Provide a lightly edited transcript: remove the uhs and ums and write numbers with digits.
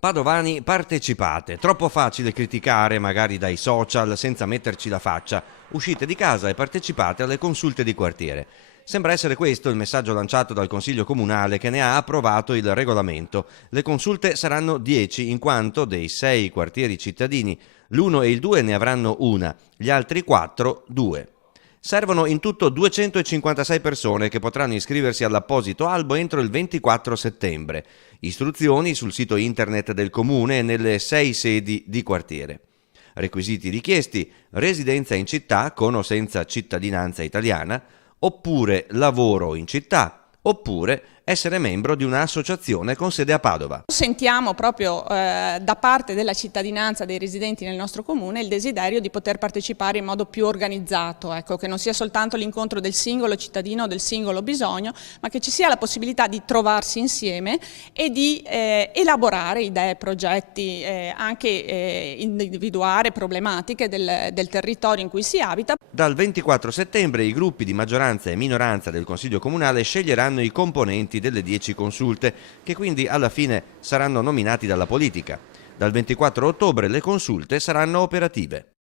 Padovani, partecipate. Troppo facile criticare, magari dai social, senza metterci la faccia. Uscite di casa e partecipate alle consulte di quartiere. Sembra essere questo il messaggio lanciato dal Consiglio Comunale, che ne ha approvato il regolamento. Le consulte saranno 10, in quanto dei 6 quartieri cittadini, l'1 e il 2 ne avranno una, gli altri 4 2. Servono in tutto 256 persone che potranno iscriversi all'apposito albo entro il 24 settembre. Istruzioni sul sito internet del comune e nelle 6 sedi di quartiere. Requisiti richiesti: residenza in città con o senza cittadinanza italiana, oppure lavoro in città, oppure essere membro di un'associazione con sede a Padova. Sentiamo proprio da parte della cittadinanza dei residenti nel nostro comune il desiderio di poter partecipare in modo più organizzato, ecco, che non sia soltanto l'incontro del singolo cittadino o del singolo bisogno, ma che ci sia la possibilità di trovarsi insieme e di elaborare idee, progetti, anche individuare problematiche del territorio in cui si abita. Dal 24 settembre i gruppi di maggioranza e minoranza del Consiglio Comunale sceglieranno i componenti delle 10 consulte, che quindi alla fine saranno nominati dalla politica. Dal 24 ottobre le consulte saranno operative.